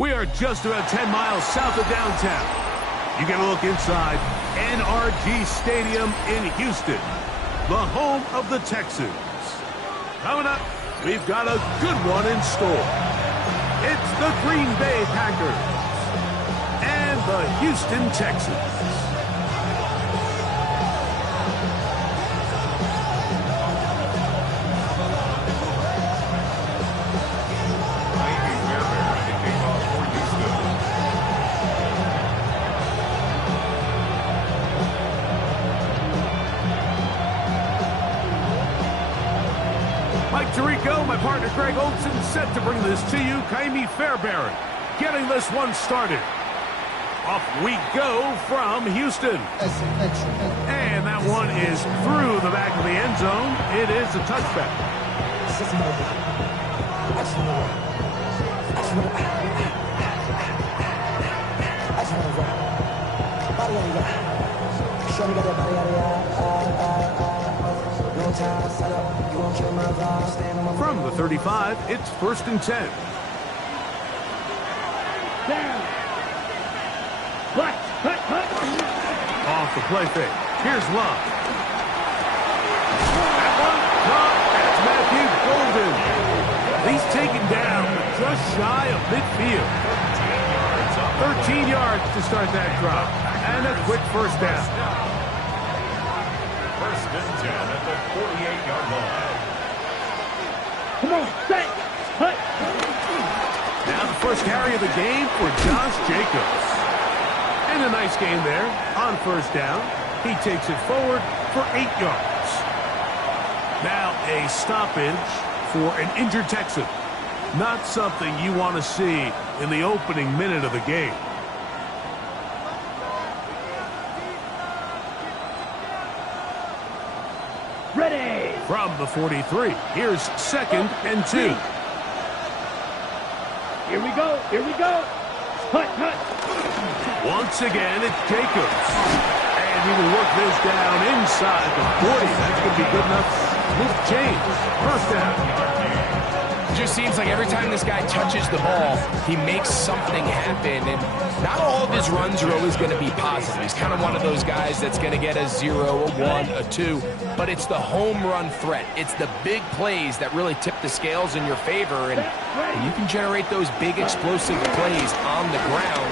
We are just about 10 miles south of downtown. You get a look inside NRG Stadium in Houston, the home of the Texans. Coming up, we've got a good one in store. It's the Green Bay Packers and the Houston Texans. Mike Tirico, my partner Greg Olson, set to bring this to you. Ka'imi Fairbairn getting this one started. Off we go from Houston. And that one is through the back of the end zone. It is a touchback. From the 35, it's 1st and 10. Down. Cut. Off the play fake. Here's Love. That one, caught. That's Matthew Golden. He's taken down just shy of midfield. 13 yards to start that drop. And a quick first down. 1st and 10 at the 48-yard line. Come on, set. Hut. Now the first carry of the game for Josh Jacobs. And a nice gain there on 1st down. He takes it forward for 8 yards. Now a stoppage for an injured Texan. Not something you want to see in the opening minute of the game. Ready. From the 43, here's 2nd and 2. Here we go. Hut. Once again, it's Jacobs. And he will work this down inside the 40. That's going to be good enough. Move change. 1st down. It just seems like every time this guy touches the ball, he makes something happen. And not all of his runs are always going to be positive. He's kind of one of those guys that's going to get a 0, a 1, a 2. But it's the home run threat. It's the big plays that really tip the scales in your favor. And you can generate those big explosive plays on the ground.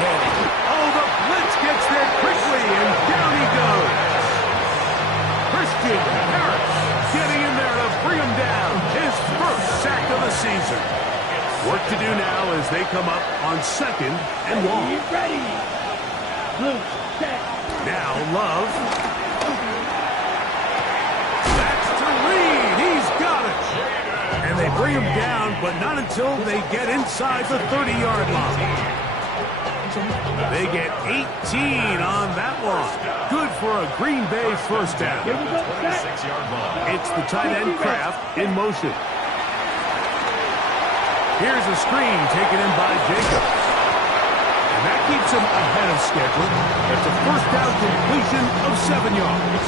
Man, Oh, the blitz gets there quickly, and down he goes. Christian Harris getting in there to bring him down. His first sack of the season. Work to do now as they come up on 2nd and 1. Ready. Blue, set. Now Love. That's to Reed. He's got it. And they bring him down, but not until they get inside the 30-yard line. They get 18 on that one. Good for a Green Bay 1st down. Here we go, set. 6-yard line. It's the tight end Kraft in motion. Here's a screen taken in by Jacobs. And that keeps him ahead of schedule. It's a 1st down completion of 7 yards.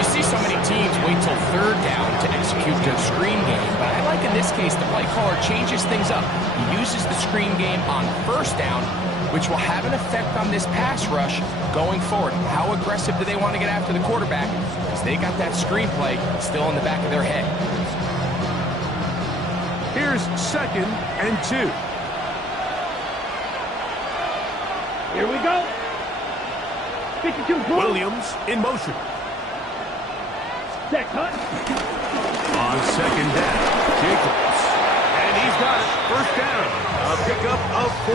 you see so many teams wait till 3rd down to execute their screen game, but I like in this case the play caller changes things up. He uses the screen game on 1st down, which will have an effect on this pass rush going forward. How aggressive do they want to get after the quarterback? Because they got that screenplay still in the back of their head. Here's 2nd and 2. Here we go. 52 blue. Williams in motion. Set cut. On 2nd down, Jacobs. And he's got it. 1st down. A pickup of 4.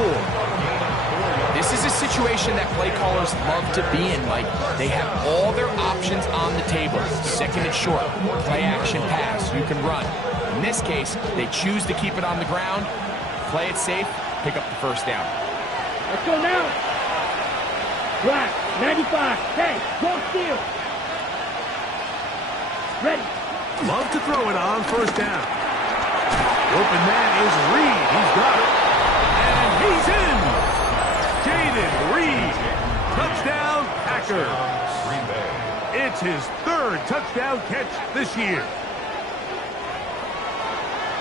This is a situation that play callers love to be in, Mike. They have all their options on the table. 2nd and short, play action pass, you can run. In this case, they choose to keep it on the ground, play it safe, pick up the 1st down. Let's go now. Black, 95. Hey, don't steal. Ready. Love to throw it on 1st down. Open man is Reed. He's got it. And he's in. Jaden Reed. Touchdown, Packers. Green Bay. It's his 3rd touchdown catch this year.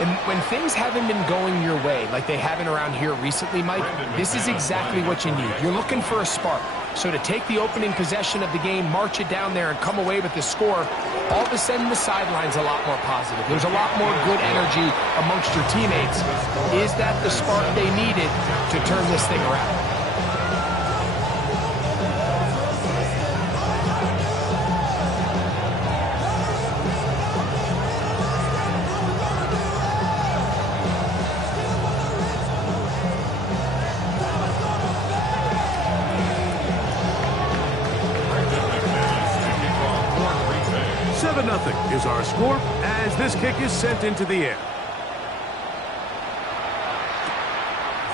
And when things haven't been going your way, like they haven't around here recently, Mike, this is exactly what you need. You're looking for a spark. So to take the opening possession of the game, march it down there, and come away with the score, all of a sudden the sideline's a lot more positive. There's a lot more good energy amongst your teammates. Is that the spark they needed to turn this thing around? Nothing is our score as this kick is sent into the air.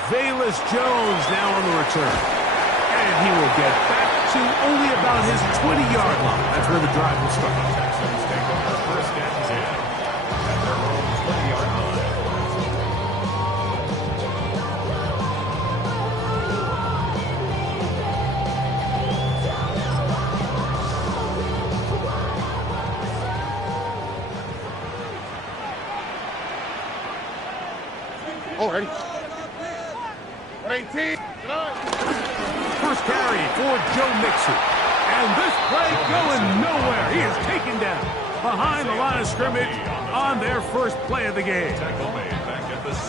Velus Jones now on the return. And he will get back to only about his 20-yard line. That's where the drive will start. Texans take over first and 10 at their own 20-yard line. Already. 18. First carry for Joe Mixon. And this play going nowhere. He is taken down behind the line of scrimmage on their first play of the game.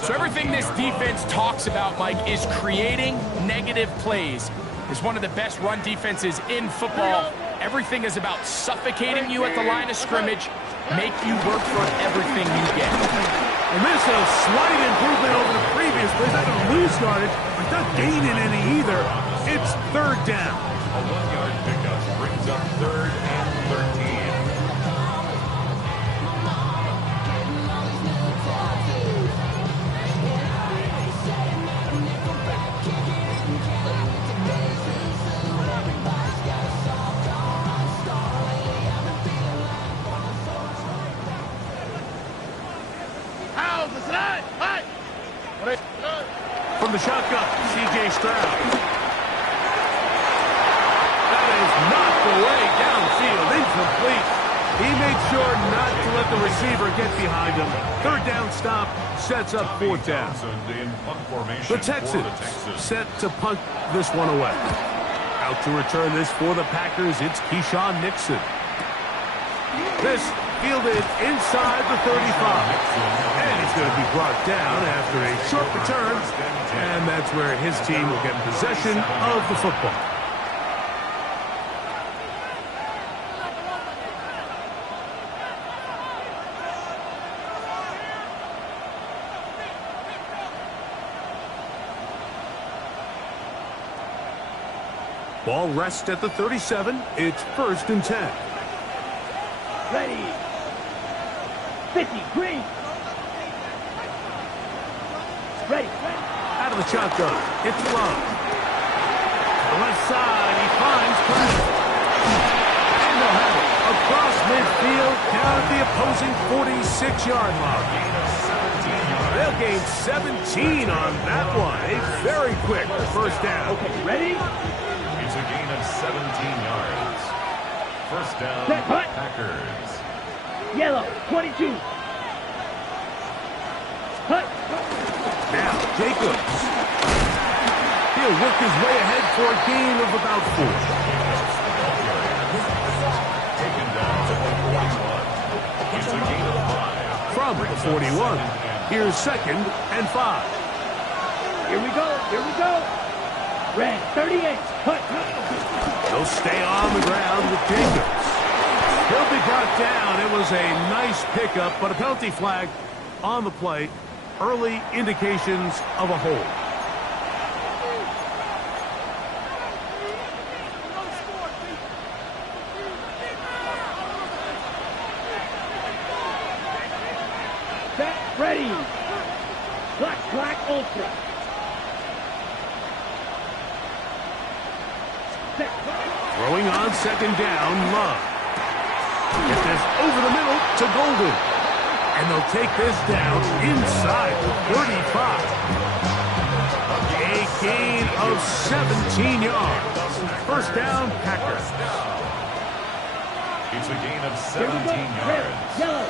So everything this defense talks about, Mike, is creating negative plays. It's one of the best run defenses in football. Everything is about suffocating you at the line of scrimmage, make you work for everything you get. And this is a slight improvement over the previous play. He's not going to lose yardage, but he's not gaining any either. It's third down. A 1-yard pickup brings up 3rd and 13. From the shotgun, C.J. Stroud. That is knocked away downfield, incomplete. He made sure not to let the receiver get behind him. Third down stop sets up fourth down. The Texans set to punt this one away. Out to return this for the Packers, it's Keyshawn Nixon. This fielded inside the 35. And he's going to be brought down after a short return. And that's where his team will get possession of the football. Ball rests at the 37. It's 1st and 10. Ready. 50, green. Ready. Out of the shotgun, it's Love. To the left side, he finds Pratt. And they'll have it across midfield, down at the opposing 46-yard line. They'll gain 17 on that one. A very quick first down. Okay, ready? It's a gain of 17 yards. First down, Packers. Yellow, 22. Hut. Now, Jacobs. He'll work his way ahead for a gain of about 4. Taken down to the 41. It's a gain of 5. From the 41, here's 2nd and 5. Here we go, here we go. Red, 38. Hut. He'll stay on the ground with Jacobs. He'll be brought down. It was a nice pickup, but a penalty flag on the play. Early indications of a hold. Set, ready. Black, ultra. Set. Throwing on 2nd down, Love. Get this over the middle to Golden. And they'll take this down inside the 35. A gain of 17 yards. First down, Packers. It's a gain of 17 yards. Yellow.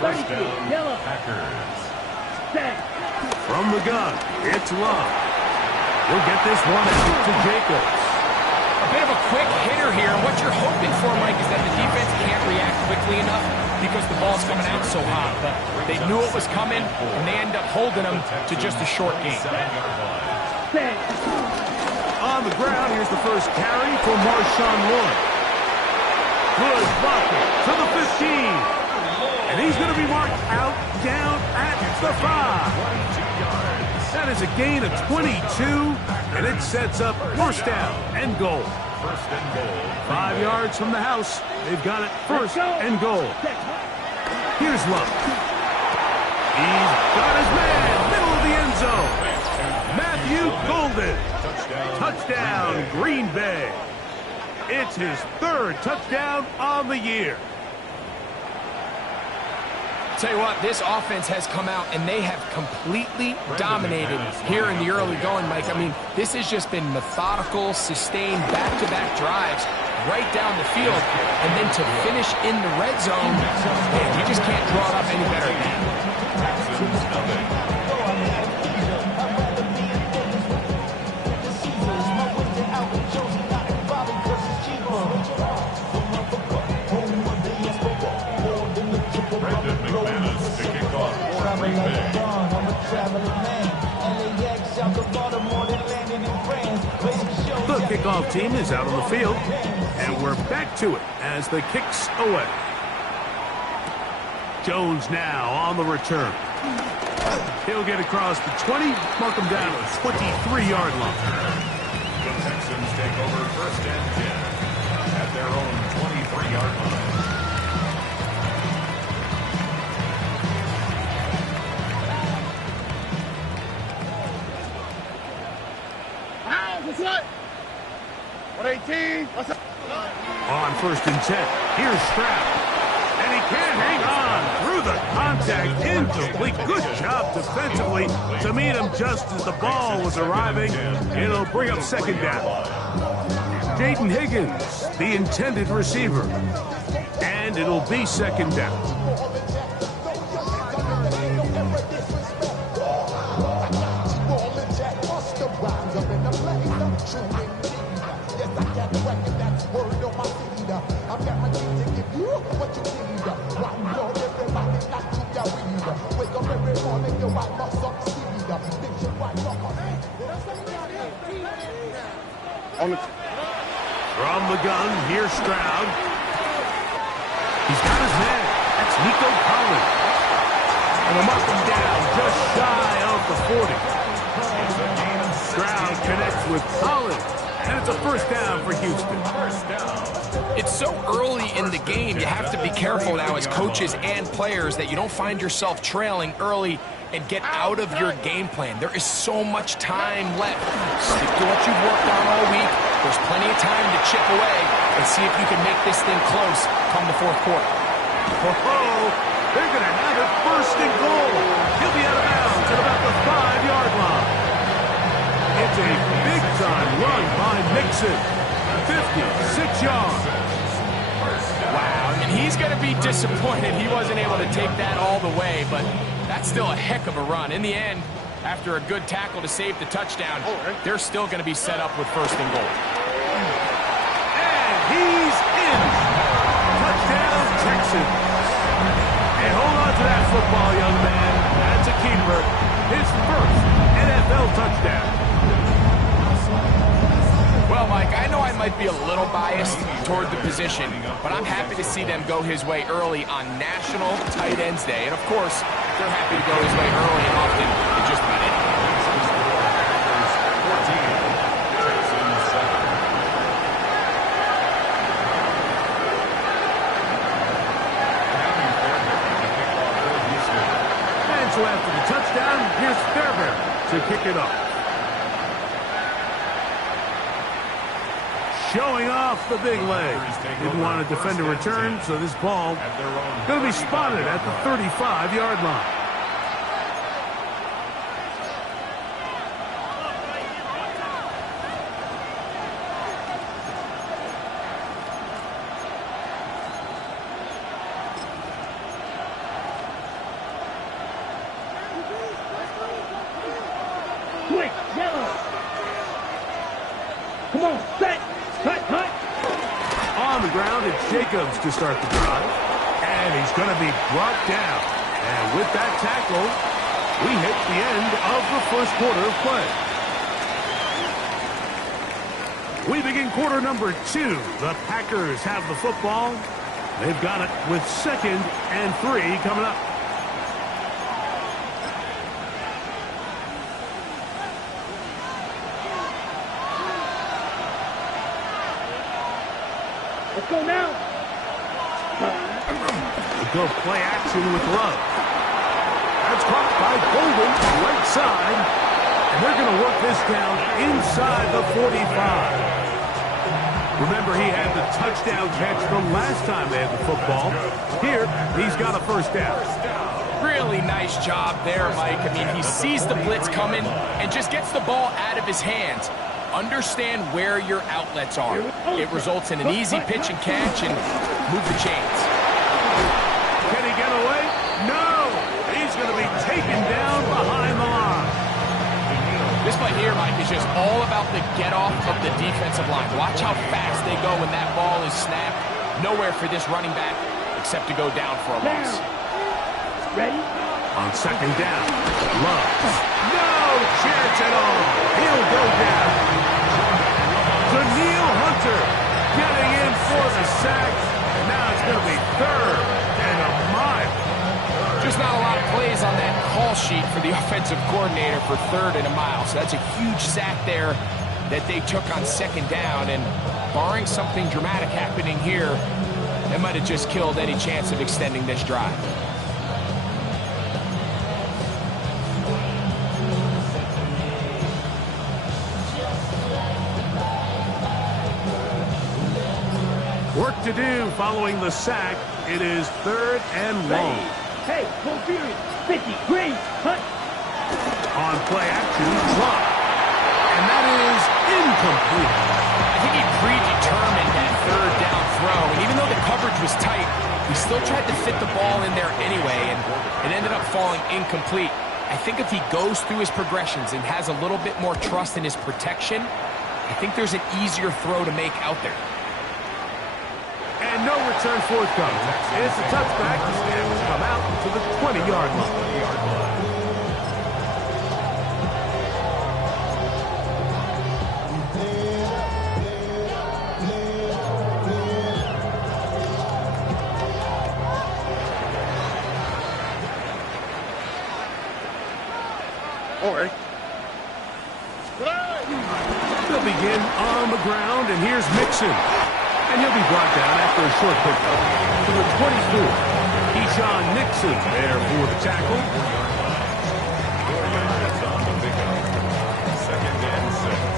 First 32. down, Yellow. Packers. From the gun, it's Love. He'll get this one out to Jacobs. A bit of a quick hitter here. What you're hoping for, Mike, is that the defense can't react quickly enough because the ball's coming out so hot. But they knew it was coming, and they end up holding them to just a short game. On the ground, here's the first carry for Marshawn Lloyd. Good blocking to the 15. And he's going to be marked out down at the 5. That is a gain of 22, and it sets up first down and goal. 5 yards from the house. They've got it first and goal. Here's Love. He's got his man, middle of the end zone. Matthew Golden. Touchdown, Green Bay. It's his 3rd touchdown on the year. Tell you what, this offense has come out and they have completely dominated here in the early going, Mike. I mean, this has just been methodical, sustained, back-to-back drives right down the field. And then to finish in the red zone, man, you just can't draw it up any better than that. The kickoff team is out on the field, and we're back to it as the kick's away. Jones now on the return. He'll get across the 20, mark him down at the 23-yard line. The Texans take over first and 10 at their own 23-yard line. On first and 10, here's Stroud. And he can't hang on through the contact, incomplete. Good job defensively to meet him just as the ball was arriving. It'll bring up second down. Jaden Higgins, the intended receiver. And it'll be second down. From the gun, here's Stroud. He's got his man. That's Nico Collins. And they'll mark him down just shy of the 40. Stroud connects with Collins. And it's a first down for Houston. It's so early in the game, you have to be careful now as coaches and players that you don't find yourself trailing early and get out of your game plan. There is so much time left. Stick to what you've worked on all week. There's plenty of time to chip away and see if you can make this thing close come the fourth quarter. Oh, they're going to have it first and goal. He'll be out of bounds at about the 5-yard line. It's a big-time run by Mixon. 56 yards. Wow, and he's going to be disappointed he wasn't able to take that all the way, but that's still a heck of a run. In the end, after a good tackle to save the touchdown, they're still going to be set up with first and goal. And he's in. Touchdown, Texans. And hold on to that football, young man. That's a keeper. His first NFL touchdown. Well, Mike, I know I might be a little biased toward the position, but I'm happy to see them go his way early on National Tight Ends Day. And, of course, they're happy to go his way early and often in just about anything. And so after the touchdown, here's Fairbairn to kick it off. Showing off the big leg. Didn't want to defend a return, so this ball going to be spotted at the 35-yard line. Switch. Yellow. Come on. Set. Cut. Cut. On the ground, it's Jacobs to start the drive. And he's going to be brought down. And with that tackle, we hit the end of the first quarter of play. We begin quarter number 2. The Packers have the football. They've got it with 2nd and 3 coming up. Let's go now. Go play action with Love. That's caught by Golden, right side. And they're going to work this down inside the 45. Remember, he had the touchdown catch the last time they had the football. Here, he's got a first down. Really nice job there, Mike. I mean, he sees the blitz coming and just gets the ball out of his hands. Understand where your outlets are. It results in an easy pitch and catch and move the chains. Can he get away? No! He's going to be taken down behind the line. This play here, Mike, is just all about the get-off of the defensive line. Watch how fast they go when that ball is snapped. Nowhere for this running back except to go down for a loss. Ready? On second down, Love. No chance at all. He'll go down. Danielle Hunter getting in for the sack. And now it's going to be 3rd and a mile. Just not a lot of plays on that call sheet for the offensive coordinator for 3rd and a mile. So that's a huge sack there that they took on 2nd down. And barring something dramatic happening here, that might have just killed any chance of extending this drive. Work to do following the sack. It is 3rd and long. Hey, go period. 50, green, cut. On play action, drop. And that is incomplete. I think he predetermined that 3rd down throw, and even though the coverage was tight, he still tried to fit the ball in there anyway, and it ended up falling incomplete. I think if he goes through his progressions and has a little bit more trust in his protection, I think there's an easier throw to make out there. And no return forthcoming. It's a touchback. The Snaps come out to the 20-yard line. They'll begin on the ground, and here's Mixon. And he'll be brought down after a short pickup to the 24. Keyshawn Nixon there for the tackle. 2nd and 6.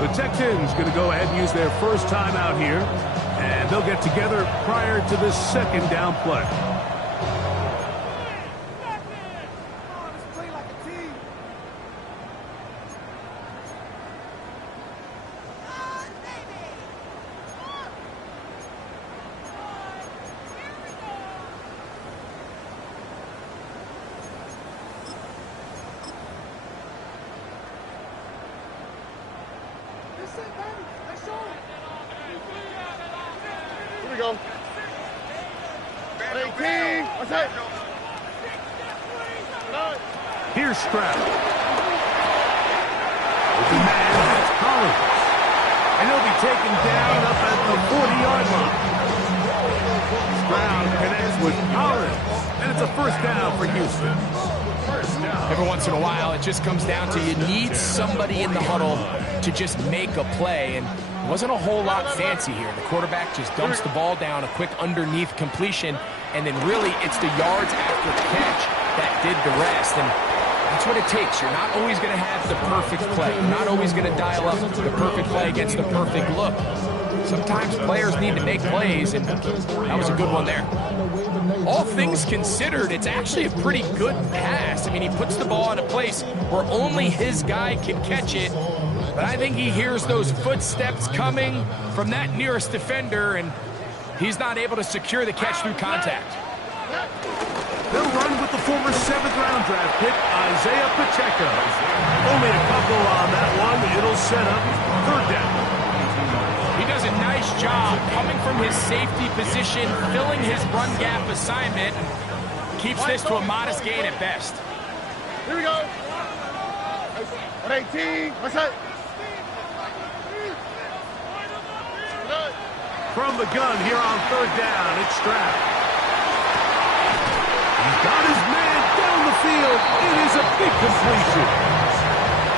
The Texans going to go ahead and use their first time out here, and they'll get together prior to the 2nd down play. Here we go. 18. What's that? Here's Stroud. With the man, that's Collins. And he'll be taken down up at the 40-yard line. Stroud connects with Collins. And it's a first down for Houston. Every once in a while, it just comes down to you need somebody in the huddle to just make a play. And it wasn't a whole lot fancy here. The quarterback just dumps the ball down, a quick underneath completion, and then really it's the yards after the catch that did the rest. And That's what it takes. You're not always going to have the perfect play. You're not always going to dial up the perfect play against the perfect look. Sometimes players need to make plays, and that was a good one there. All things considered, it's actually a pretty good pass. I mean, he puts the ball in a place where only his guy can catch it, but I think he hears those footsteps coming from that nearest defender, and he's not able to secure the catch through contact. They'll run with the former 7th-round draft pick, Isaiah Pacheco. Only a couple on that one. It'll set up 3rd down. He does a nice job coming from his safety position, filling his run gap assignment, and keeps this to a modest gain at best. Here we go. 118. What's that? From the gun here on 3rd down, it's Stroud. He's got his man down the field. It is a big completion.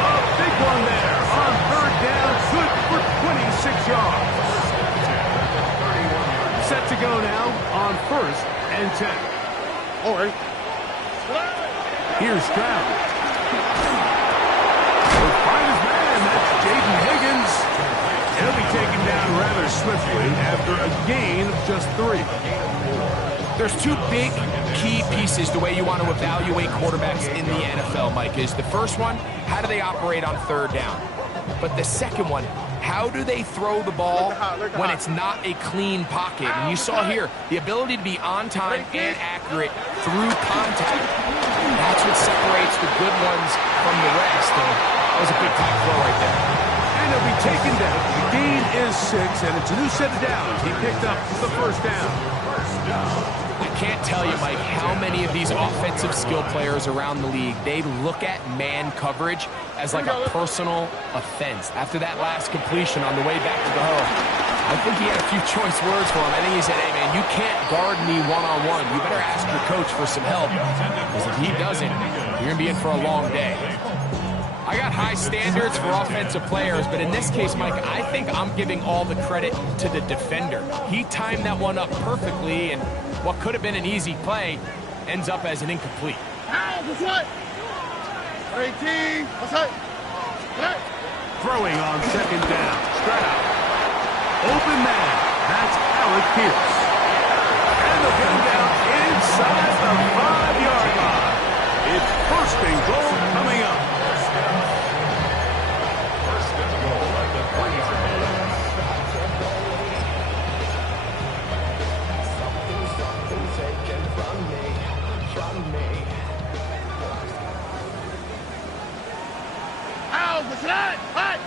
A big one there on 3rd down. Good for 26 yards. Set to go now on 1st and 10. All right. Here's Stroud. He'll find his man. That's Jaden Higgins. He'll be taken down rather swiftly after a gain of just 3. There's 2 big key pieces the way you want to evaluate quarterbacks in the NFL, Mike, is the first one, how do they operate on 3rd down? But the second one, how do they throw the ball when it's not a clean pocket? And you saw here, the ability to be on time and accurate through contact. That's what separates the good ones from the rest. And that was a big time throw right there. And he'll be taken down. The gain is 6, and it's a new set of downs. He picked up the 1st down. I can't tell you, Mike, how many of these offensive skill players around the league, they look at man coverage as like a personal offense. After that last completion on the way back to the home, I think he had a few choice words for him. I think he said, hey, man, you can't guard me one-on-one. You better ask your coach for some help, because if he doesn't, you're going to be in for a long day. I got high standards for offensive players, but in this case, Mike, I think I'm giving all the credit to the defender. He timed that one up perfectly, and what could have been an easy play ends up as an incomplete. What's that? 18. What's that? Throwing on 2nd down. Stroud. Open man. That's Alec Pierce. And the gun down inside the 5-yard line. It's 1st and goal coming up. What's that? What?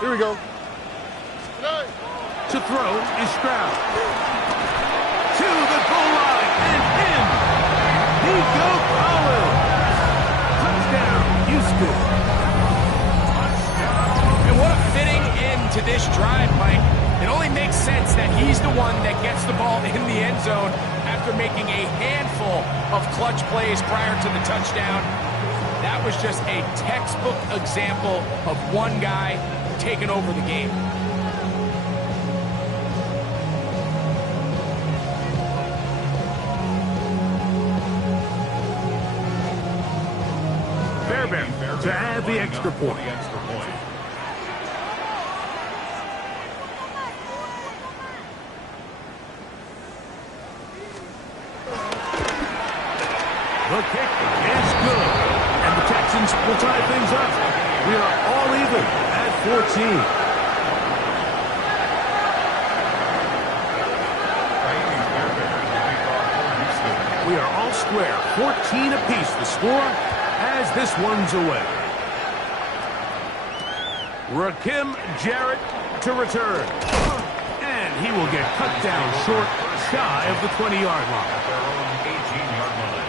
Here we go. To throw is Stroud. To the goal line and in. Nico Collins. Touchdown, Houston. And what a fitting end to this drive, Mike. It only makes sense that he's the one that gets the ball in the end zone after making a handful of clutch plays prior to the touchdown. That was just a textbook example of one guy taking over the game. Fairbairn to add the extra point. The kick is good, and the Texans will tie things up. We are all even at 14. We are all square, 14 apiece the score as this one's away. Rakim Jarrett to return. And he will get cut down short, shy of the 20-yard line. Their own 18-yard line.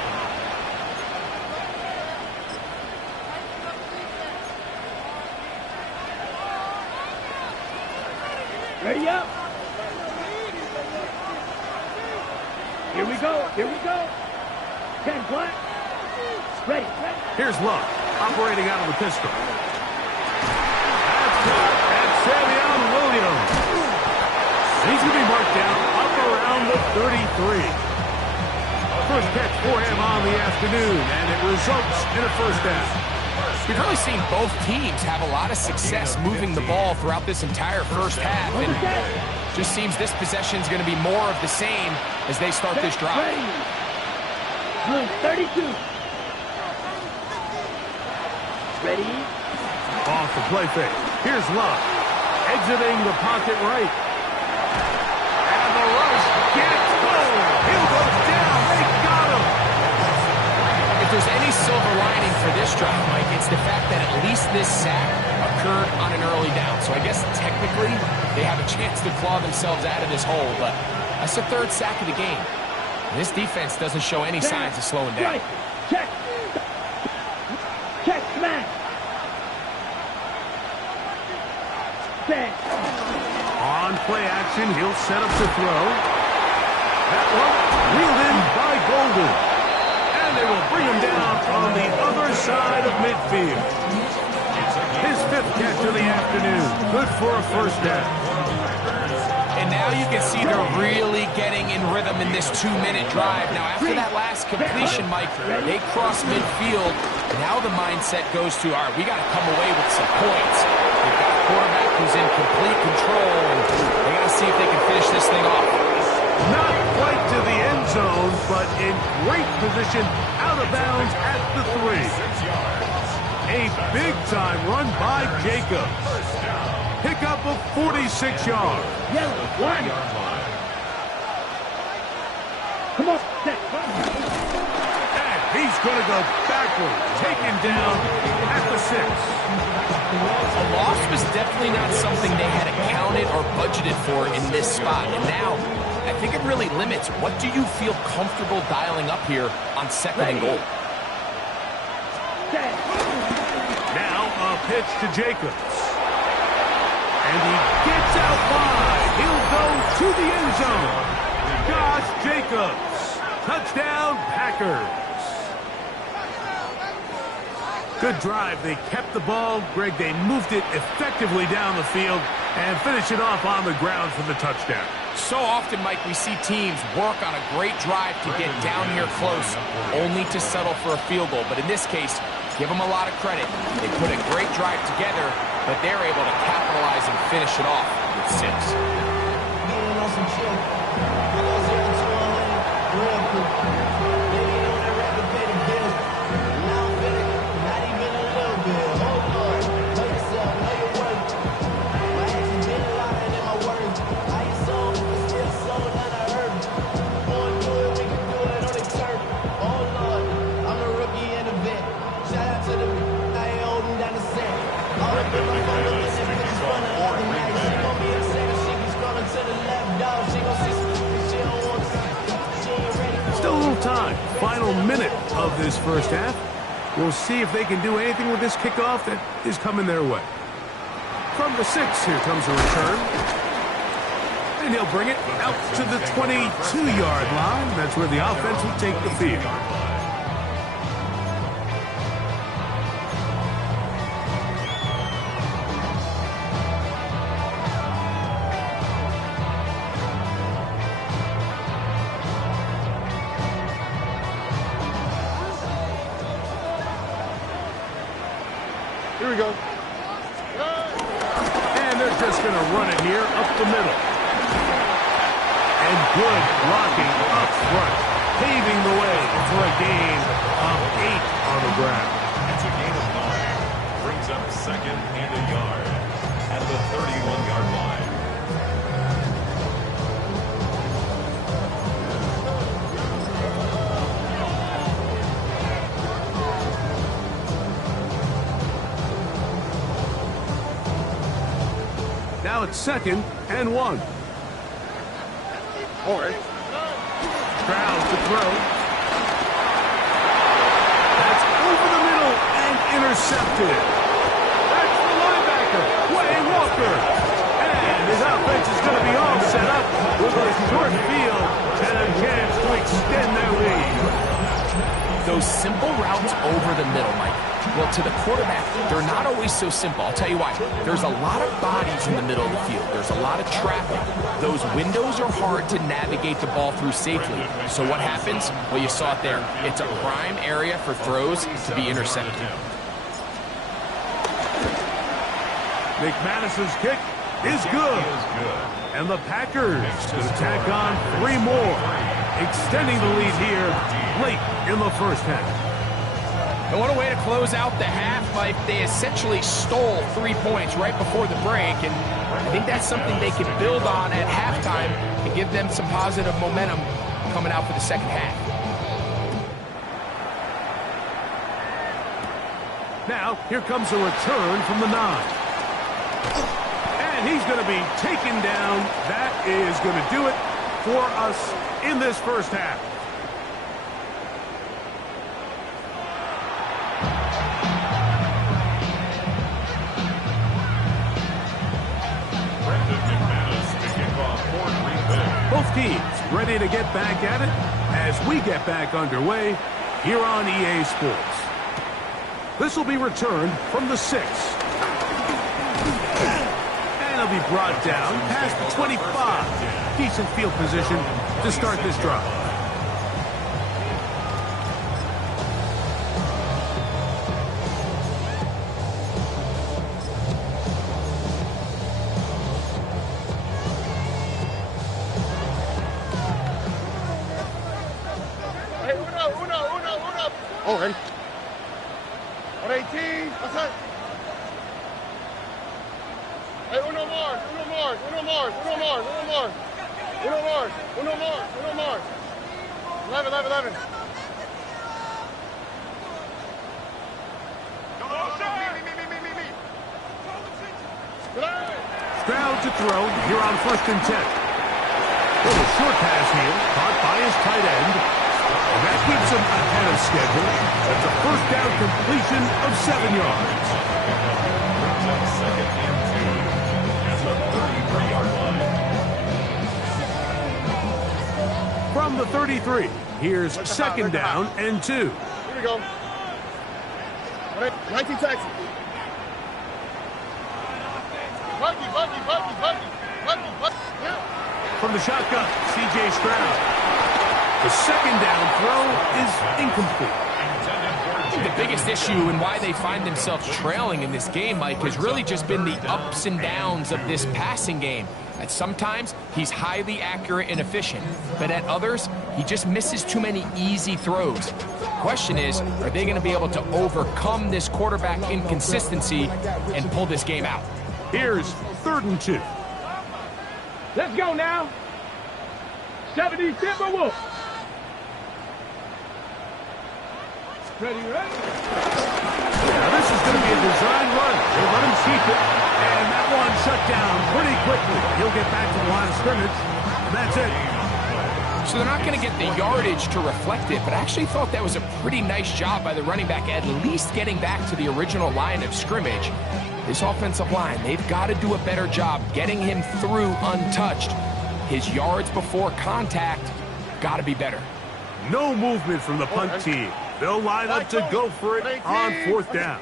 Ready up. Here we go. Here we go. 10 flat. Ready. Here's Luck, operating out of the pistol. That's caught at Savion Williams. He's going to be marked down up around the 33. First catch for him on the afternoon, and it results in a first down. We've really seen both teams have a lot of success moving the ball throughout this entire first half, and just seems this possession is going to be more of the same as they start this drive. Blue 32. Ready? Off the play fake. Here's Luck, exiting the pocket right. And the rush gets home. Hill goes down. They got him. If there's any silver lining for this drive, Mike, it's the fact that at least this sack occurred on an early down. So I guess technically they have a chance to claw themselves out of this hole, but that's the third sack of the game. This defense doesn't show any signs of slowing down. Check. Check, smash. Set. On play action, he'll set up to throw. That one reeled in by Golden. And they will bring him down on the other side of midfield. His fifth catch of the afternoon. Good for a first down. And now you can see they're really getting in rhythm in this 2-minute drive. Now, after that last completion, Mike, they cross midfield. Now the mindset goes to, all right, we got to come away with some points. They've got a quarterback who's in complete control, and they got to see if they can finish this thing off. Not quite to the end zone, but in great position out of bounds at the 3. A big-time run by Jacobs. Pickup of 46 yards. Yellow, 1. Come on, set. And he's going to go backwards, taken down at the 6. A loss was definitely not something they had accounted or budgeted for in this spot. And now, I think it really limits what do you feel comfortable dialing up here on second and goal. Set. Now a pitch to Jacobs. And he gets out wide. He'll go to the end zone. Josh Jacobs. Touchdown, Packers. Good drive. They kept the ball. Greg, they moved it effectively down the field and finished it off on the ground for the touchdown. So often, Mike, we see teams work on a great drive to get down here close, only to settle for a field goal. But in this case, give them a lot of credit. They put a great drive together, but they're able to capitalize and finish it off with 6. Still a little time. Final minute of this first half. We'll see if they can do anything with this kickoff that is coming their way. From the 6, here comes a return. And he'll bring it out to the 22-yard line. That's where the offense will take the field. Here we go. And they're just going to run it here up the middle. And good blocking up front, paving the way for a gain of 8 on the ground. It's a gain of 9. Brings up second and a yard at the 31-yard line. Now it's 2nd and 1. All right. Stroud to throw. That's over the middle and intercepted. That's the linebacker, Quay Walker. And his offense is going to be all set up with a short field and a chance to extend their lead. So Those simple routes over the middle, Mike. Well, to the quarterback, they're not always so simple. I'll tell you why. There's a lot of bodies in the middle of the field. There's a lot of traffic. Those windows are hard to navigate the ball through safely. So what happens? Well, you saw it there. It's a prime area for throws to be intercepted. McManus's kick is good. And the Packers will tack on 3 more, extending the lead here late in the first half. And what a way to close out the half, Mike. They essentially stole 3 points right before the break, and I think that's something they can build on at halftime and give them some positive momentum coming out for the second half. Now, here comes a return from the 9. And he's going to be taken down. That is going to do it for us in this first half. Both teams ready to get back at it as we get back underway here on EA Sports. This will be returned from the 6. And it'll be brought down past the 25. Decent field position to start this drive. Okay. 118. What's that? Hey, uno more. 11. Stroud to throw here on 1st and 10. Little short pass here, caught by his tight end. And that keeps him ahead of schedule. That's a 1st down completion of 7 yards. Second and 2 at the 33-yard line. From the 33, here's 2nd down and 2. Here we go. 19 Texas. Buggy. Yeah. From the shotgun, C.J. Stroud. The 2nd down throw is incomplete. I think the biggest issue and why they find themselves trailing in this game, Mike, has really just been the ups and downs of this passing game. At sometimes, he's highly accurate and efficient, but at others, he just misses too many easy throws. Question is, are they going to be able to overcome this quarterback inconsistency and pull this game out? Here's 3rd and 2. Let's go now. 70 Timberwolves. Ready? Now this is going to be a design run. They let him keep it, and that one shut down pretty quickly. He'll get back to the line of scrimmage, and that's it. So they're not going to get the yardage to reflect it, but I actually thought that was a pretty nice job by the running back, at least getting back to the original line of scrimmage. This offensive line, they've got to do a better job getting him through untouched. His yards before contact got to be better. No movement from the punt team. They'll line up to go for it on 4th down.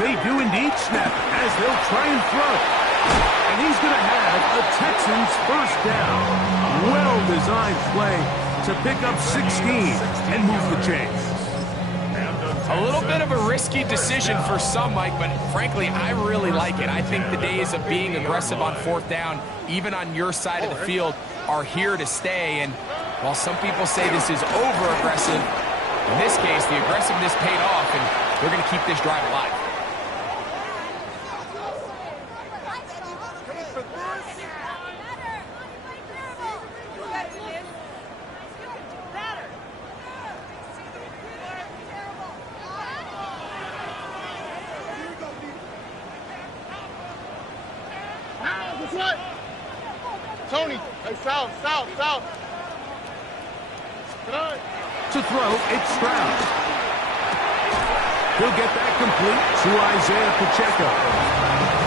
They do indeed snap it as they'll try and throw. And he's going to have a Texans 1st down. Well-designed play to pick up 16 and move the chains. A little bit of a risky decision for some, Mike, but frankly, I really like it. I think the days of being aggressive on 4th down, even on your side of the field, are here to stay. And while some people say this is over-aggressive, in this case, the aggressiveness paid off, and they're going to keep this drive alive. Tony, hey, south. To throw, it's Stroud. He'll get that complete to Isaiah Pacheco.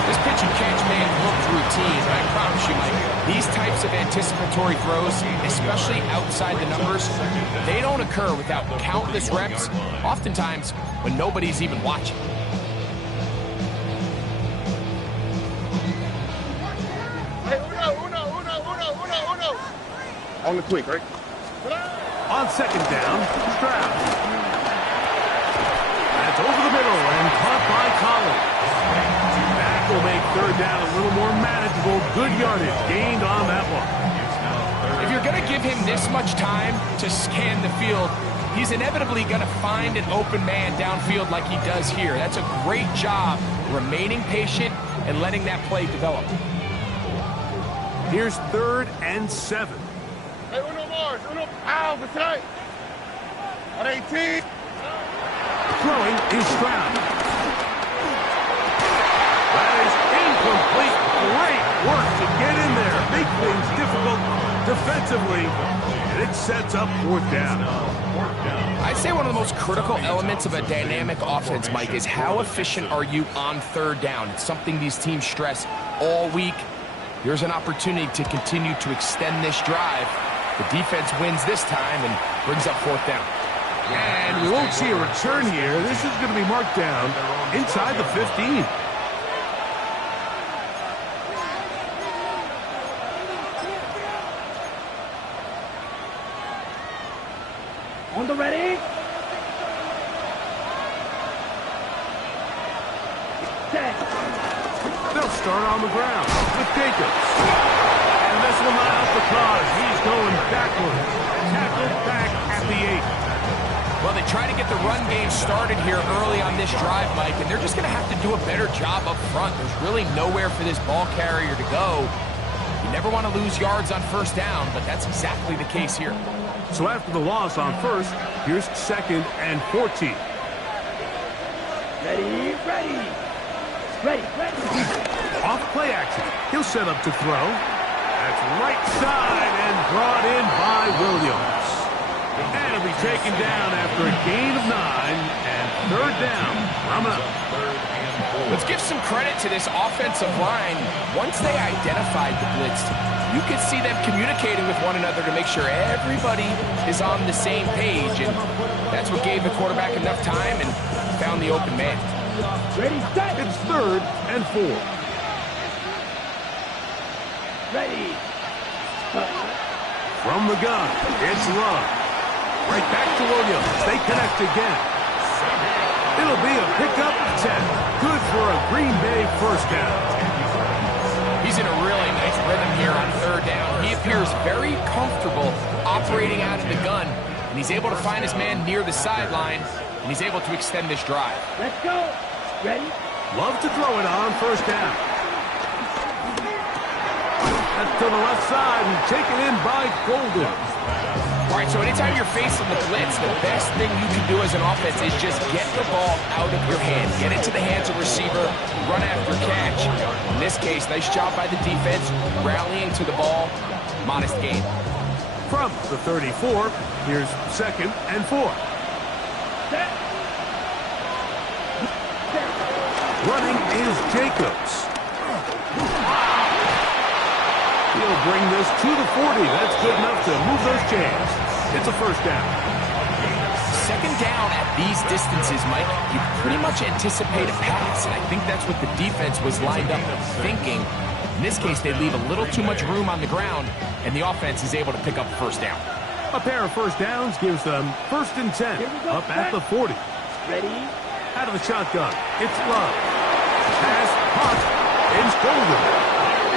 This pitch and catch may have looked routine, but I promise you, Mike, These types of anticipatory throws, especially outside the numbers, they don't occur without countless reps, oftentimes when nobody's even watching. Hey, uno. On the quick, right? On second down, Stroud. That's over the middle and caught by Collins. That will make third down a little more manageable. Good yardage gained on that one. If you're going to give him this much time to scan the field, he's inevitably going to find an open man downfield like he does here. That's a great job remaining patient and letting that play develop. Here's 3rd and 7. Hey, uno more. Ow, beside. On 18. Throwing is Stroud. That is incomplete. Great work to get in there. Make things difficult defensively. And it sets up 4th down. I'd say one of the most critical elements of a dynamic offense, Mike, is how efficient are you on 3rd down. It's something these teams stress all week. Here's an opportunity to continue to extend this drive. The defense wins this time and brings up 4th down. And we won't see a return here. This is going to be marked down inside the 15. On the ready. Set. They'll start on the ground with Jacobs. And this will not out the cause. He's going backwards. Tackled back at the 8. Well, they try to get the run game started here early on this drive, Mike, and they're just going to have to do a better job up front. There's really nowhere for this ball carrier to go. You never want to lose yards on 1st down, but that's exactly the case here. So after the loss on 1st, here's 2nd and 14. Ready. Off play action. He'll set up to throw. That's right side and brought in by Williams. And it'll be taken down after a gain of 9 and 3rd down. Coming up. Let's give some credit to this offensive line. Once they identified the blitz, you could see them communicating with one another to make sure everybody is on the same page. And that's what gave the quarterback enough time and found the open man. Ready, set. It's 3rd and 4. Ready. From the gun, it's Love. Right back to Williams. They connect again. It'll be a pickup 10. Good for a Green Bay 1st down. He's in a really nice rhythm here on 3rd down. He appears very comfortable operating out of the gun, and he's able to find his man near the sideline, and he's able to extend this drive. Let's go. Ready. Love to throw it on 1st down. That's to the left side and taken in by Golden. All right, so anytime you're facing the blitz, the best thing you can do as an offense is just get the ball out of your hand. Get it to the hands of receiver, run after catch. In this case, nice job by the defense, rallying to the ball, modest gain. From the 34, here's 2nd and 4. Set. Running is Jacobs. He'll bring this to the 40. That's good enough to move those chains. It's a 1st down. 2nd down at these distances, Mike, you pretty much anticipate a pass, and I think that's what the defense was lined up thinking. In this case, they leave a little too much room on the ground, and the offense is able to pick up 1st down. A pair of 1st downs gives them 1st and 10, up at the 40. Ready. Out of the shotgun, it's Love. Pass, caught, it's Golden.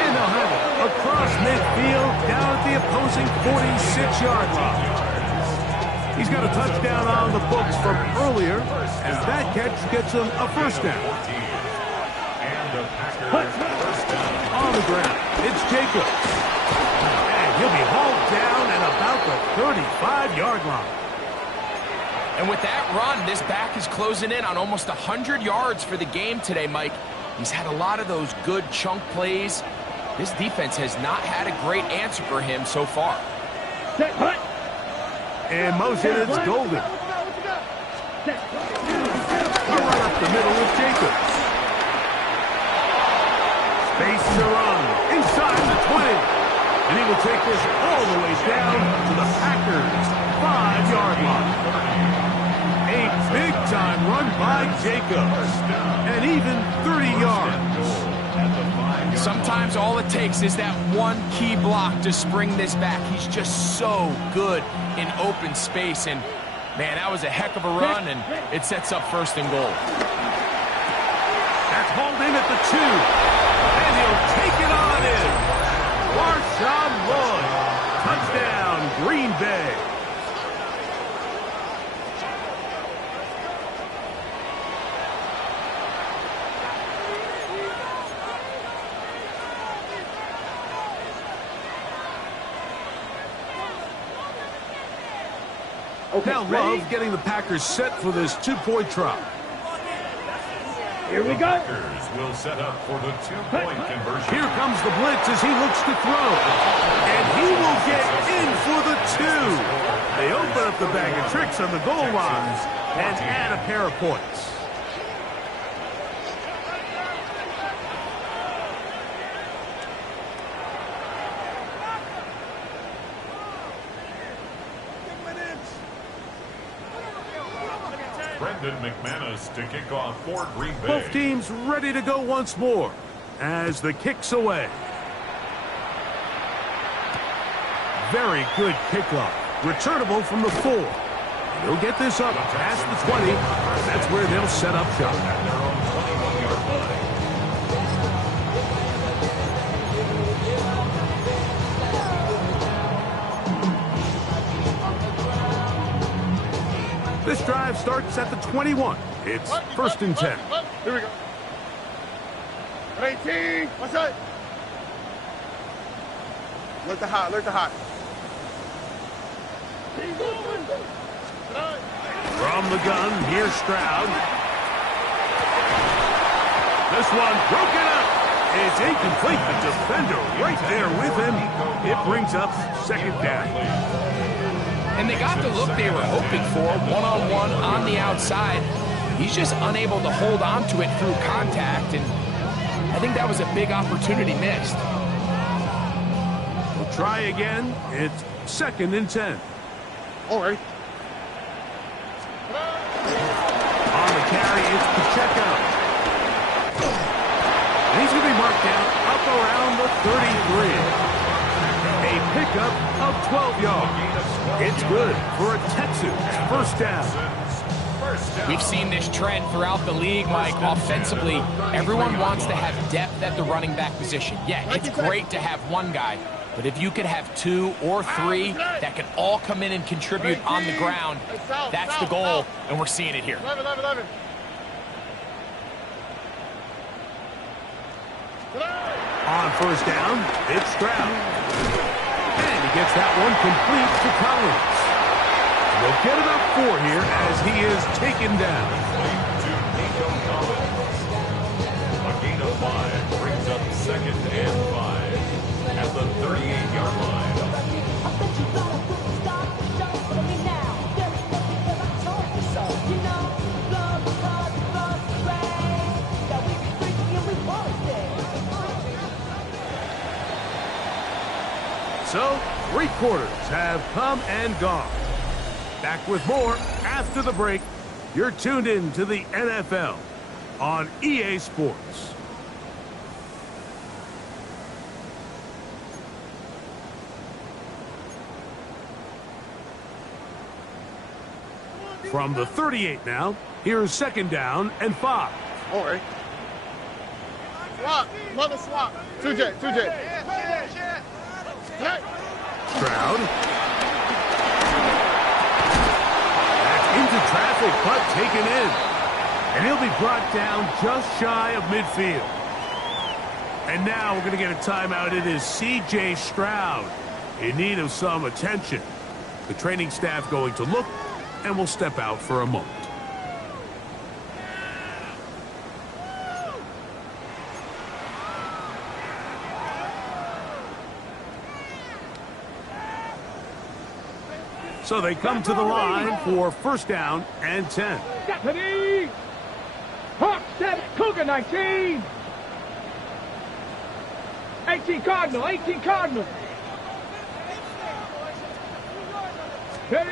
And they'll have it across midfield, down at the opposing 46-yard line. He's got a touchdown on the books from earlier, and that catch gets him a 1st down. On the ground, it's Jacobs. And he'll be hauled down at about the 35-yard line. And with that run, this back is closing in on almost 100 yards for the game today, Mike. He's had a lot of those good chunk plays. This defense has not had a great answer for him so far. Set. Hut. And motion, it's Golden. Set. Right up the middle with Jacobs. Space to run. Inside the 20. take this all the way down to the Packers' 5-yard line. A big-time run by Jacobs. And even 30 yards. Sometimes all it takes is that one key block to spring this back. He's just so good in open space. And, man, that was a heck of a run, and it sets up 1st and goal. That's hauled in at the 2. And he'll take it on in. Marshawn Lloyd. Touchdown, Green Bay. Okay, Now Love getting the Packers set for this 2-point try. Here we The go. Packers will set up for the 2-point conversion. Here comes the blitz as he looks to throw. And he will get in for the 2. They open up the bag of tricks on the goal line and add a pair of points. Brendan McManus to kick off for Green Bay. Both teams ready to go once more as the kick's away. Very good kickoff. Returnable from the 4. He'll get this up past the 20. That's where they'll set up shop. At their own 21-yard line. This drive starts at the 21. It's 1st and 10. Here we go. 18. What's that? Look the hot. Look the hot. From the gun, here's Stroud. This one broken up. It's incomplete. The defender right there with him. It brings up 2nd down. And they got the look they were hoping for, one-on-one on the outside. He's just unable to hold on to it through contact, and I think that was a big opportunity missed. We'll try again. It's 2nd and 10. All right. On the carry, it's Pacheco. And he's going to be marked down up around the 33. A pickup of 12 yards. It's good for a Texans 1st down. We've seen this trend throughout the league, Mike. Offensively, everyone wants to have depth at the running back position. Yeah, it's great to have one guy, but if you could have 2 or 3 that can all come in and contribute on the ground, that's the goal, and we're seeing it here. 11. On 1st down, it's Stroud. And he gets that one complete to Collins. They'll get about 4 here as he is taken down. To Nico Collins. A gain of 5 brings up 2nd and 5 at the 38-yard line. So, 3 quarters have come and gone. Back with more after the break. You're tuned in to the NFL on EA Sports. From the 38 now, here's 2nd down and 5. All right. Swap. Mother swap. 2J. Stroud. Back into traffic, but taken in. And he'll be brought down just shy of midfield. And now we're going to get a timeout. It is C.J. Stroud in need of some attention. The training staff going to look and will step out for a moment. So they come to the line for 1st down and 10. Deputy! Hawk step, Cougar 19! 18 Cardinal. Ready?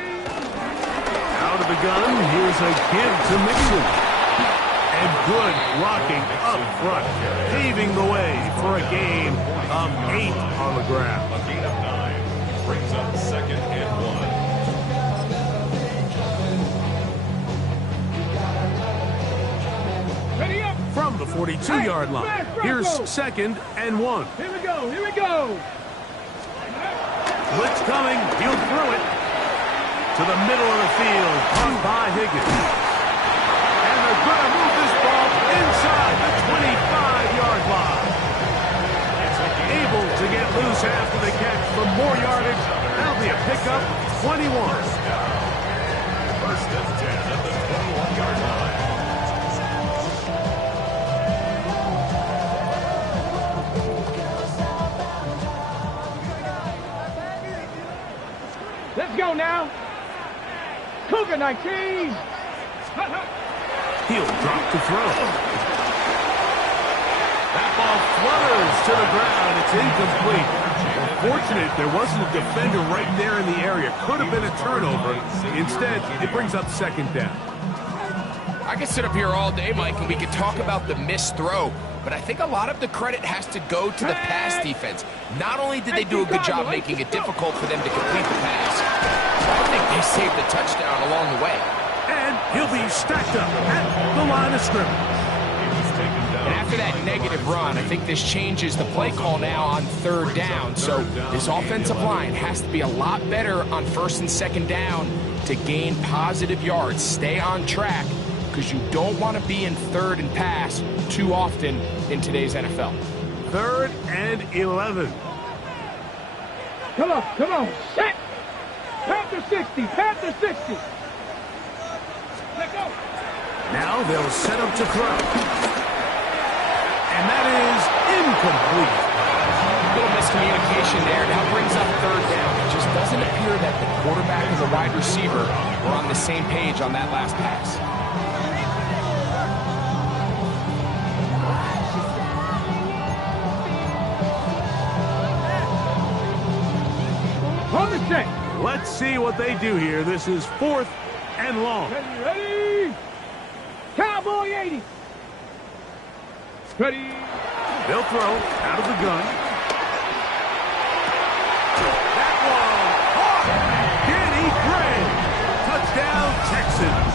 Out of the gun, here's a give to Mixon. And good blocking up front, paving the way for a gain of 8 on the ground. A gain of 9 brings up 2nd and 1. Ready up. From the 42-yard line, here's 2nd and 1. Here we go. Here we go. Blitz coming, he'll throw it to the middle of the field, caught by Higgins. And they're going to move this ball inside the 25-yard line. Able to get loose after the catch for more yardage. That'll be a pickup, 21. First and 10 at the 21-yard line. Let's go now. Cougar 19. He'll drop to throw. That ball flutters to the ground. It's incomplete. Fortunate there wasn't a defender right there in the area. Could have been a turnover. Instead, it brings up 2nd down. I could sit up here all day, Mike, and we could talk about the missed throw, but I think a lot of the credit has to go to the pass defense. Not only did they do a good job making it difficult for them to complete the pass, I think they saved the touchdown along the way. And he'll be stacked up at the line of scrimmage. And after that negative run, I think this changes the play call now on 3rd down. So this offensive line has to be a lot better on 1st and 2nd down to gain positive yards. Stay on track, because you don't want to be in 3rd and pass too often in today's NFL. 3rd and 11. Come on, come on. Set. Panther 60, Panther 60. Let go. Now they'll set up to throw. And that is incomplete. A little miscommunication there. Now brings up 3rd down. It just doesn't appear that the quarterback and the wide receiver were on the same page on that last pass. On the check. Let's see what they do here. This is 4th and long. Ready, ready. Cowboy 80. Ready. They'll throw out of the gun. That one caught. Danny Gray. Touchdown, Texans.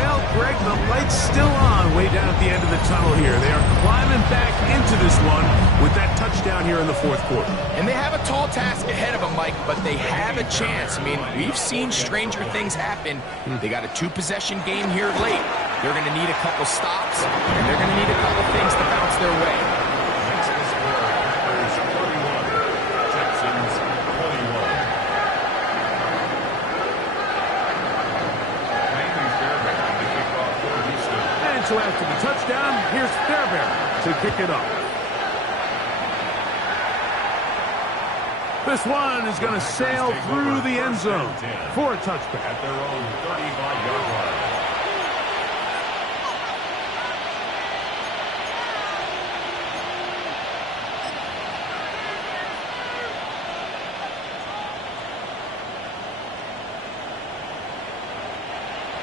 Well, Greg, the light's still on way down at the end of the tunnel here. They are climbing back into this one with that touchdown here in the 4th quarter. And they have a tall task ahead of them, Mike, but they have a chance. I mean, we've seen stranger things happen. They got a 2-possession game here late. They're going to need a couple stops, and they're going to need a couple things to bounce their way. Next to score, Packers 31, Texans 21. And so after the touchdown, here's Fairbairn to kick it off. This one is going to sail through the end zone for a touchback. At their own 35-yard line.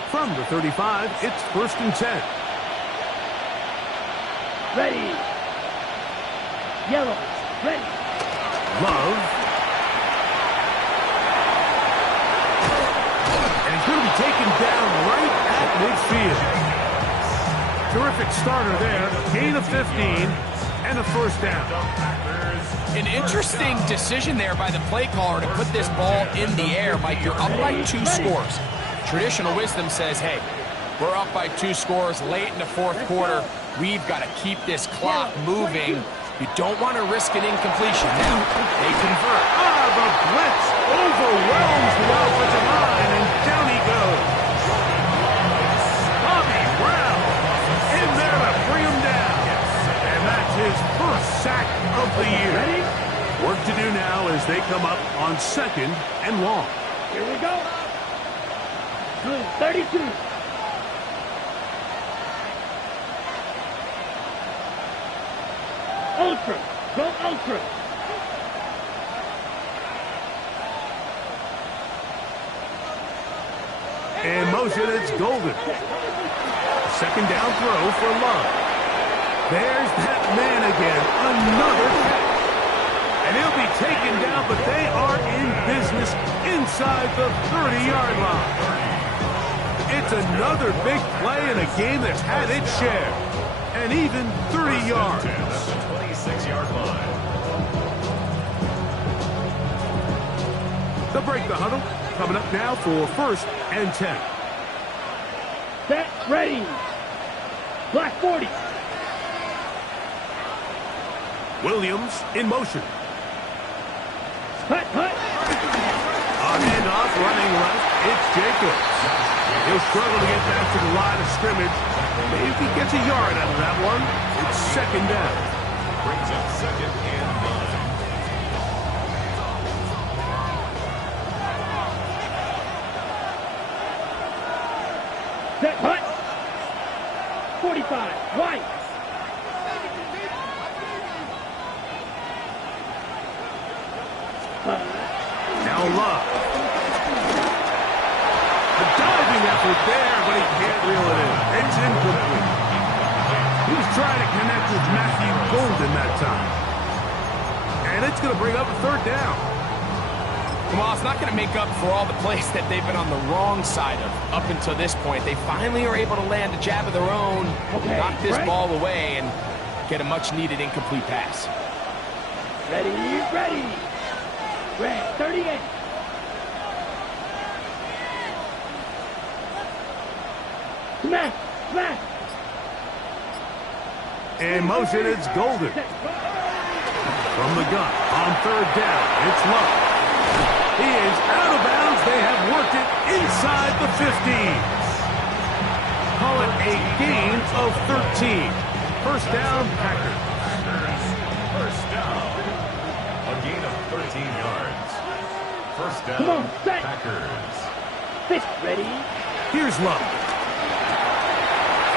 From the 35, it's 1st and 10. Ready. Yellow. Ready. Love. And he's going to be taken down right at midfield. Terrific starter there. Gain of 15 and a 1st down. An interesting decision there by the play caller to put this ball in the air. Mike, you're up by 2 scores. Traditional wisdom says, hey, we're up by 2 scores late in the 4th quarter. We've got to keep this clock moving. You don't want to risk an incompletion. Now, they convert. The blitz overwhelms the offensive line, and down he goes. Bobby Brown in there to bring him down. And that's his 1st sack of the year. Work to do now as they come up on 2nd and long. Here we go. Good. 32. Ultra. Go ultra. In motion, it's Golden. Second down throw for Love. There's that man again. Another catch. And he'll be taken down, but they are in business inside the 30-yard line. It's another big play in a game that's had its share. And even 30 yards. That's the 26-yard line. They'll break the huddle. Coming up now for 1st and 10. Set, ready. Black 40. Williams in motion. Hut, hut. On handoff, running left, it's Jacobs. He'll struggle to get back to the line of scrimmage. Maybe he gets a yard out of that one. It's second down. Brings up 2nd and 9. Set, hut. 45. Right. Now Love. A diving effort there, but he can't reel it in. It's incomplete. He was trying to connect with Matthew Golden that time. And it's going to bring up a 3rd down. Well, it's not going to make up for all the plays that they've been on the wrong side of up until this point. They finally are able to land a jab of their own, knock this ball away, and get a much-needed incomplete pass. Ready, ready. Red 38. Smash, smash. In motion, it's Golden. From the gun, on 3rd down, it's Love. He is out of bounds. They have worked it inside the 15. Call it a gain of 13. 1st down, Packers. First down. A gain of 13 yards. 1st down, Come on, set. Packers. Fist ready. Here's Love.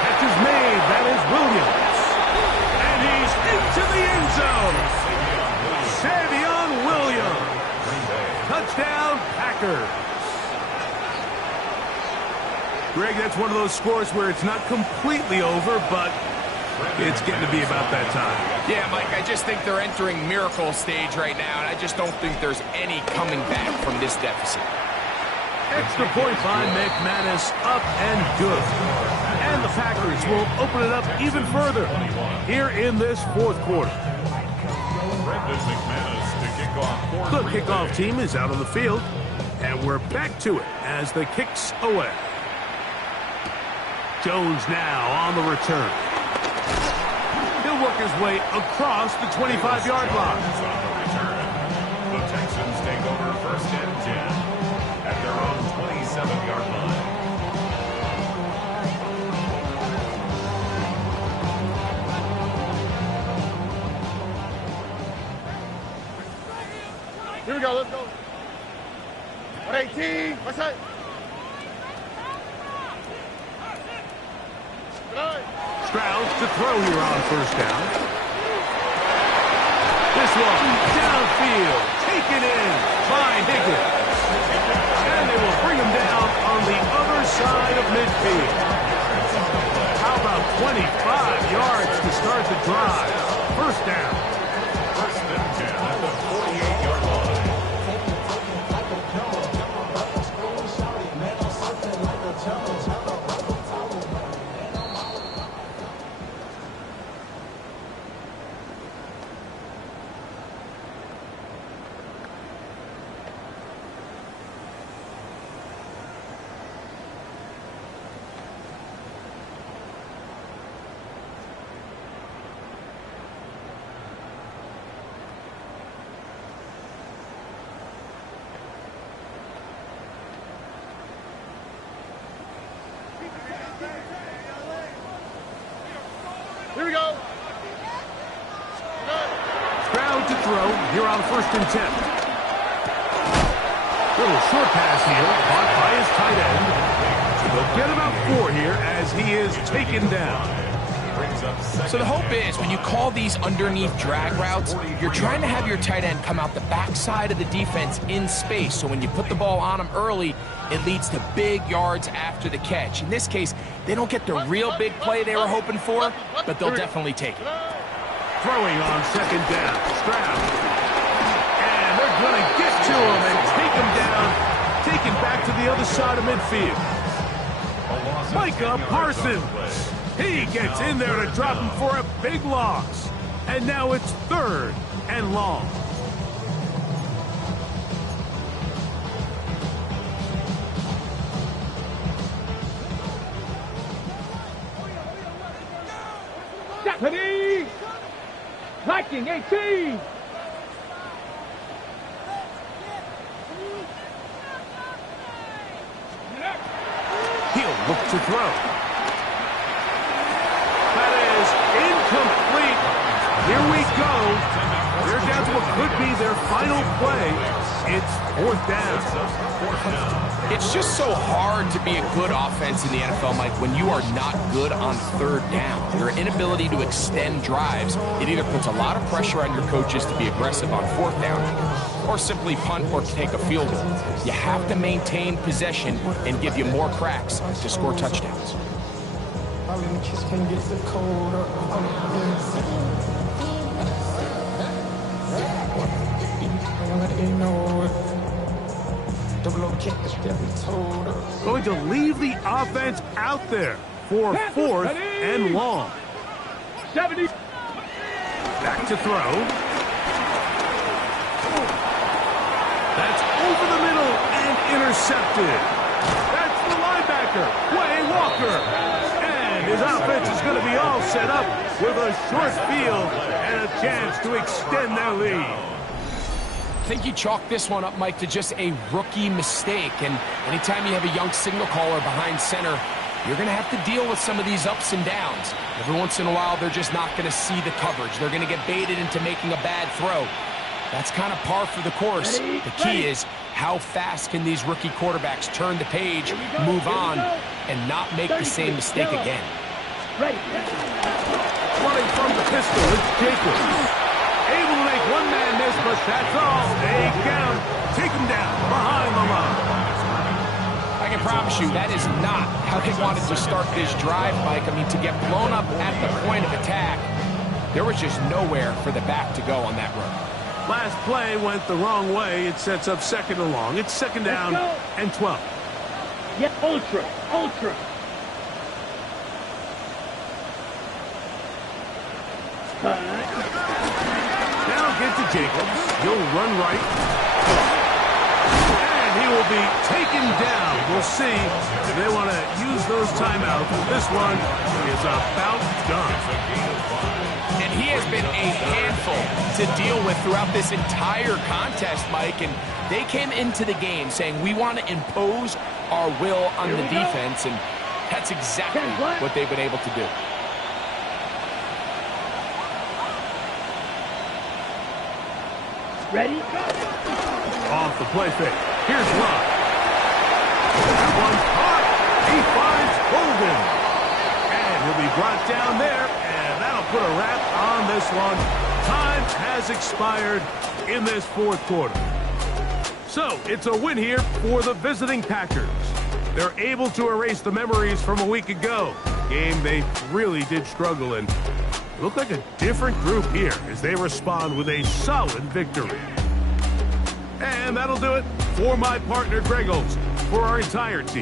Catch is made. That is Williams. And he's into the end zone. Savion Williams. Touchdown, Packers. Greg, that's one of those scores where it's not completely over, but it's getting to be about that time. Yeah, Mike, I just think they're entering miracle stage right now, and I just don't think there's any coming back from this deficit. Extra point by McManus, up and good. And the Packers will open it up even further here in this 4th quarter. Brendan McManus to kick off. The kickoff team is out on the field, and we're back to it as the kicks away. Jones now on the return. He'll work his way across the 25-yard line. On the return, the Texans take over 1st and 10 at their own 27-yard line. Here we go, let's go. 118, what's that? Stroud to throw here on 1st down. This one downfield, taken in by Higgins. And they will bring him down on the other side of midfield. How about 25 yards to start the drive? 1st down. 1st and 10 at the 48-yard line. Here we go. Stroud to throw here on 1st and 10. Little short pass here, caught by his tight end. So they'll get about 4 here as he is taken down. brings up second. So the hope is when you call these underneath drag routes, you're trying to have your tight end come out the backside of the defense in space. So when you put the ball on them early, it leads to big yards after the catch. In this case, they don't get the real big play they were hoping for, but they'll definitely take it. Throwing on second down, Stroud. And they're going to get to him and take him down, taken back to the other side of midfield. Micah Parsons. He gets in there to drop him for a big loss. And now it's 3rd and long. Deputy! Viking 18! He'll look to throw. That is incomplete. Here we go. They're down to what could be their final play. It's 4th down. It's just so hard to be a good offense in the NFL, Mike, when you are not good on 3rd down. Your inability to extend drives, it either puts a lot of pressure on your coaches to be aggressive on 4th down or simply punt or take a field goal. You have to maintain possession and give you more cracks to score touchdowns. Going to leave the offense out there for 4th and long. 70. Back to throw. That's over the middle and intercepted. That's the linebacker, Quay Walker. And his offense is going to be all set up with a short field and a chance to extend their lead. I think you chalk this one up, Mike, to just a rookie mistake. And anytime you have a young signal caller behind center, you're going to have to deal with some of these ups and downs. Every once in a while, they're just not going to see the coverage. They're going to get baited into making a bad throw. That's kind of par for the course. The key is how fast can these rookie quarterbacks turn the page, move on, and not make the same mistake again. Ready. Running from the pistol, it's Jacobs. Able to make one man miss, but that's all. They get him. Take him down behind the line. I can promise you that is not how they wanted to start this drive, Mike. I mean, to get blown up at the point of attack, there was just nowhere for the back to go on that run. Last play went the wrong way. It sets up 2nd and long. It's 2nd down and 12. Yeah, ultra. Now get to Jacobs. He'll run right. And he will be taken down. We'll see if they want to use those timeouts. This one is about done. And he has been a handful to deal with throughout this entire contest, Mike. And they came into the game saying, we want to impose our will on the defense. And that's exactly what they've been able to do. Ready? Off the play fake. Here's Love. That one's caught. He finds Golden. And he'll be brought down there. And that'll put a wrap on this one. Time has expired in this 4th quarter. So it's a win here for the visiting Packers. They're able to erase the memories from a week ago. Game they really did struggle in. Look like a different group here as they respond with a solid victory. And that'll do it for my partner, Greg Olsen, for our entire team.